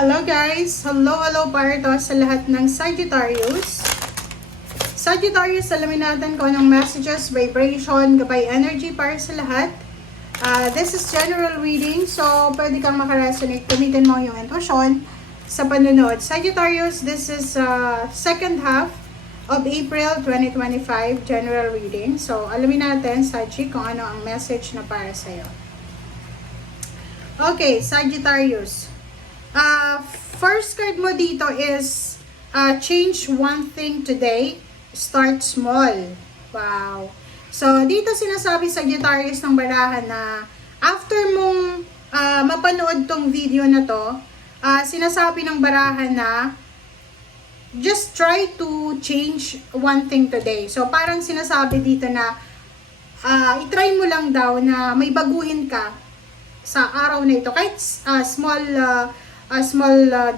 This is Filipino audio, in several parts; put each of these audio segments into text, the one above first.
Hello guys! Hello para to sa lahat ng Sagittarius. Sagittarius, alamin natin kung anong messages, vibration, gabay energy para sa lahat. This is general reading, so pwede kang makaresonate, gamitin mo yung intuition sa panunod. Sagittarius, this is second half of April 2025 general reading. So alamin natin, Saggy, kung ano ang message na para sa'yo. Okay, Sagittarius. First card mo dito is change one thing today, start small. Wow. So, dito sinasabi sa Sagittarius ng barahan na after mong mapanood tong video na to, sinasabi ng barahan na just try to change one thing today. So, parang sinasabi dito na itry mo lang daw na may baguhin ka sa araw na ito. Kahit small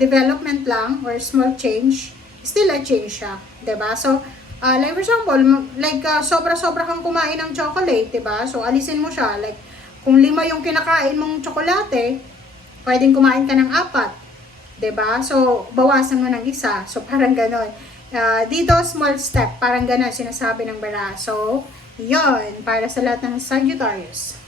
development lang or small change, still a change siya, 'di ba? So, like for example, sobra-sobra kang kumain ng chocolate, 'di ba? So, alisin mo siya. Like, kung 5 yung kinakain mong tsokolate, pwedeng kumain ka ng 4, 'di ba? So, bawasan mo ng 1. So, parang gano'n. Dito, small step, parang gano'n sinasabi ng bara. So, 'yon para sa lahat ng Sagittarius.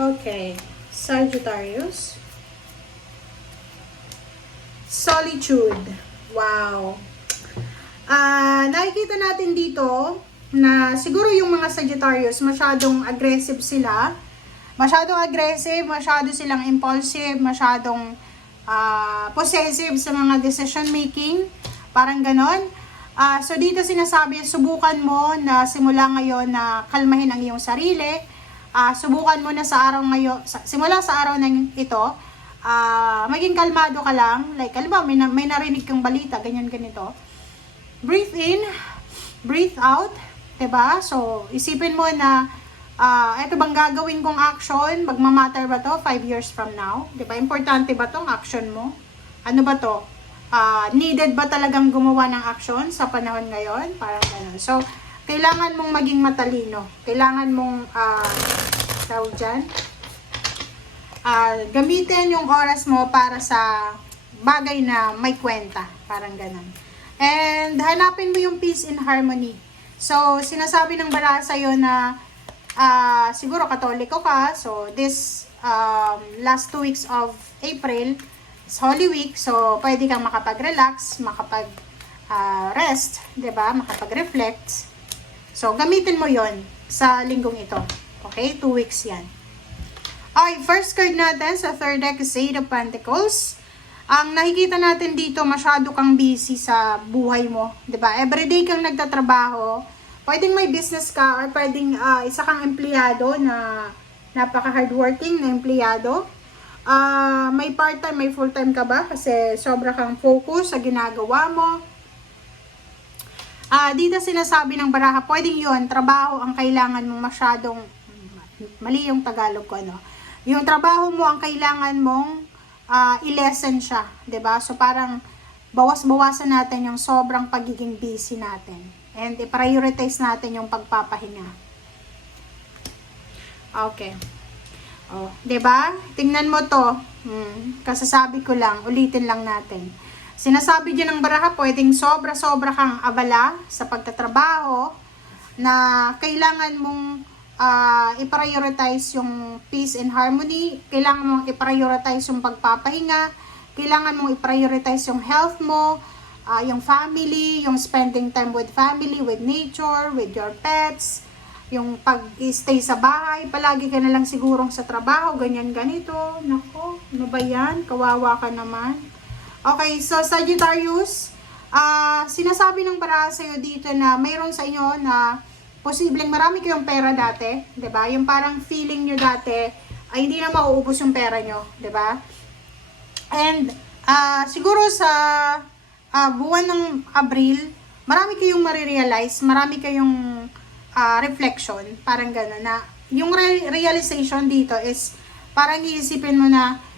Okay, Sagittarius. Solitude. Wow. Nakikita natin dito na siguro yung mga Sagittarius masyadong aggressive sila. Masyado silang impulsive, masyadong possessive sa mga decision making. Parang ganon. So dito sinasabi, subukan mo na simula ngayon na kalmahin ang iyong sarili. Subukan mo na sa araw ngayon, simula sa araw na ito, maging kalmado ka lang. Like, alam may narinig kang balita, ganito. Breathe in, breathe out, 'di ba? So, isipin mo na, ito bang gagawin kong action? Magmamatter ba to 5 years from now? 'Di ba? Importante ba tong action mo? Ano ba to? Needed ba talagang gumawa ng action sa panahon ngayon? Parang gano'n. So, kailangan mong maging matalino. Kailangan mong, tawag dyan, gamitin yung oras mo para sa bagay na may kwenta. Parang ganun. And hanapin mo yung peace and harmony. So, sinasabi ng bara sa'yo na, siguro katoliko ka. So, this last 2 weeks of April is Holy Week. So, pwede kang makapag-relax, makapag-rest, 'di ba? Makapag-reflect. So, gamitin mo yon sa linggong ito. Okay? 2 weeks yan. Okay, first card natin sa third deck is Eight of Pentacles. Ang nakikita natin dito, masyado kang busy sa buhay mo. 'Di ba? Everyday kang nagtatrabaho. Pwedeng may business ka or pwedeng isa kang empleyado na napaka-hardworking na empleyado. May part-time, may full-time ka ba? Kasi sobra kang focus sa ginagawa mo. Dito sinasabi ng baraha, pwedeng yun, trabaho ang kailangan mong masyadong, mali yung Tagalog ko, ano? Yung trabaho mo ang kailangan mong i-lessen siya, 'di ba? So parang bawas-bawasan natin yung sobrang pagiging busy natin. And i-prioritize natin yung pagpapahinga. Okay. 'Di ba? Tingnan mo 'to. Kasasabi ko lang, ulitin lang natin. Sinasabi din ng baraha, pwedeng sobra-sobra kang abala sa pagtatrabaho na kailangan mong i-prioritize yung peace and harmony, kailangan mong i-prioritize yung pagpapahinga, kailangan mong i-prioritize yung health mo, yung family, yung spending time with family, with nature, with your pets, yung pag-stay sa bahay, palagi ka na lang sigurong sa trabaho, ganito. Nako, ano ba yan? Kawawa ka naman. Okay, so Sagittarius, sinasabi ng baraha sa'yo dito na mayroon sa inyo na posibleng marami kayong pera dati, 'di ba? Yung parang feeling nyo dati ay hindi na mauubos yung pera nyo, 'di ba? And siguro sa buwan ng Abril, marami kayong marirealize, marami kayong reflection, parang gano'n na yung realization dito is parang iisipin mo na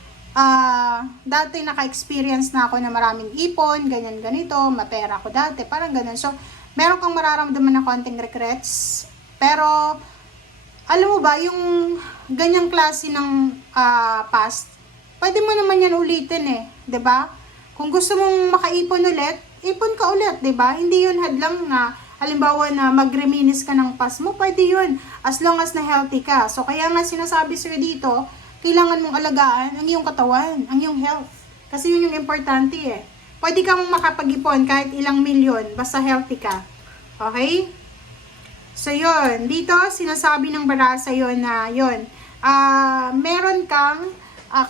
dati naka-experience na ako na maraming ipon, ganito, mapera ko dati, parang ganun. So, meron kang mararamdaman na konting regrets. Pero, alam mo ba, yung ganyang klase ng past, pwede mo naman yan ulitin eh, 'di ba? Kung gusto mong makaipon ulit, ipon ka ulit, 'di ba? Hindi yun hadlang na, halimbawa na magreminis ka ng past mo, pwede yun, as long as na healthy ka. So, kaya nga sinasabi sa'yo dito, kailangan mong alagaan ang iyong katawan, ang iyong health. Kasi yun yung importante eh. Pwede kang makapag-ipon kahit ilang milyon, basta healthy ka. Okay? So, yun. Dito, sinasabi ng bara sa'yo na, yun, meron kang,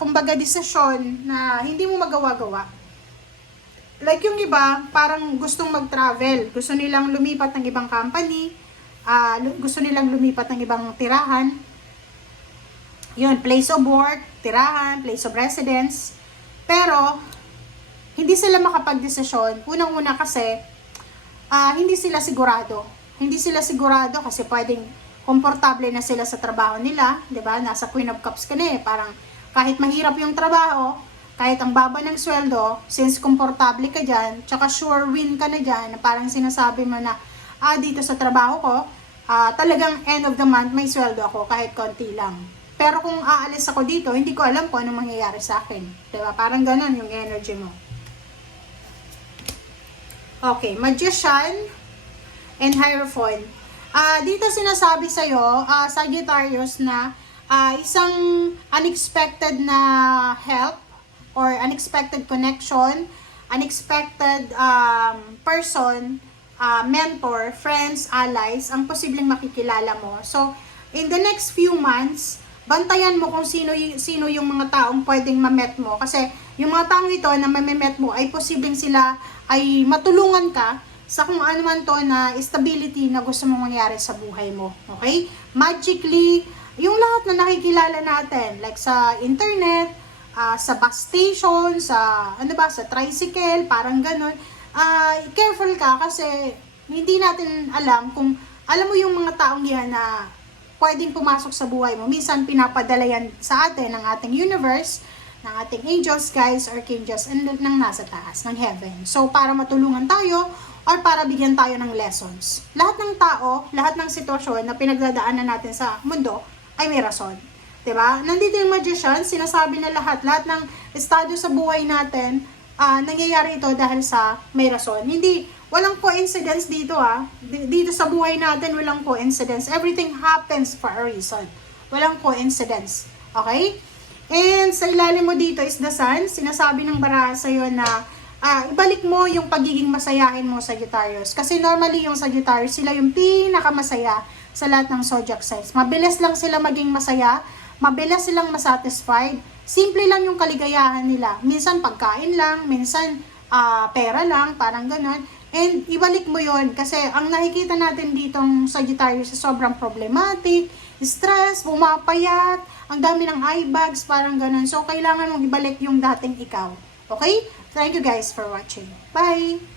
kumbaga, desisyon na hindi mo magawa-gawa. Like yung iba, parang gustong mag-travel. Gusto nilang lumipat ng ibang company, gusto nilang lumipat ng ibang tirahan. Yun, place of work, tirahan, place of residence. Pero, hindi sila makapag-desisyon. Unang-una kasi, hindi sila sigurado. Hindi sila sigurado kasi pwedeng komportable na sila sa trabaho nila, 'di ba? Nasa Queen of Cups ka na eh, parang kahit mahirap yung trabaho, kahit ang baba ng sweldo, since komportable ka diyan, tsaka sure win ka na diyan, parang sinasabi mo na dito sa trabaho ko, talagang end of the month may sweldo ako kahit konti lang. Pero kung aalis ako dito, hindi ko alam kung ano mangyayari sa akin. 'Di ba? Parang ganoon yung energy mo. Okay, Magician and Hierophant. Dito sinasabi sa'yo, Sagittarius, na isang unexpected na help or unexpected connection, unexpected person, mentor, friends, allies, ang posibleng makikilala mo. So, in the next few months, bantayan mo kung sino yung mga taong pwedeng ma-met mo. Kasi yung mga taong ito na ma-met mo ay posibleng sila ay matulungan ka sa kung ano man to na stability na gusto mong mangyari sa buhay mo. Okay? Magically, yung lahat na nakikilala natin, like sa internet, sa bus station, sa sa tricycle, parang ganun. Careful ka kasi hindi natin alam kung alam mo yung mga taong yan na pwedeng pumasok sa buhay mo. Minsan pinapadala yan sa atin ng ating universe, ng ating angels, guides, archangels, and ng nasa taas, ng heaven. So, para matulungan tayo, or para bigyan tayo ng lessons. Lahat ng tao, lahat ng sitwasyon na pinagdadaanan natin sa mundo ay may rason. 'Di ba? Nandito yung Magician, sinasabi na lahat ng estado sa buhay natin, nangyayari ito dahil sa may rason. Walang coincidence dito Dito sa buhay natin, walang coincidence. Everything happens for a reason. Walang coincidence. Okay? And sa ilalim mo dito is the Sun. Sinasabi ng baraha sa'yo na ibalik mo yung pagiging masayahin mo, Sagittarius. Kasi normally yung Sagittarius, sila yung pinakamasaya sa lahat ng zodiac signs. Mabilis lang sila maging masaya, mabilis silang masatisfied. Simple lang yung kaligayahan nila. Minsan pagkain lang, minsan pera lang, parang ganun. And ibalik mo yon kasi ang nakikita natin ditong Sagittarius sobrang problematic, stress, bumapayat, ang dami ng eye bags, parang ganun. So kailangan mong ibalik yung dating ikaw. Okay? Thank you guys for watching. Bye!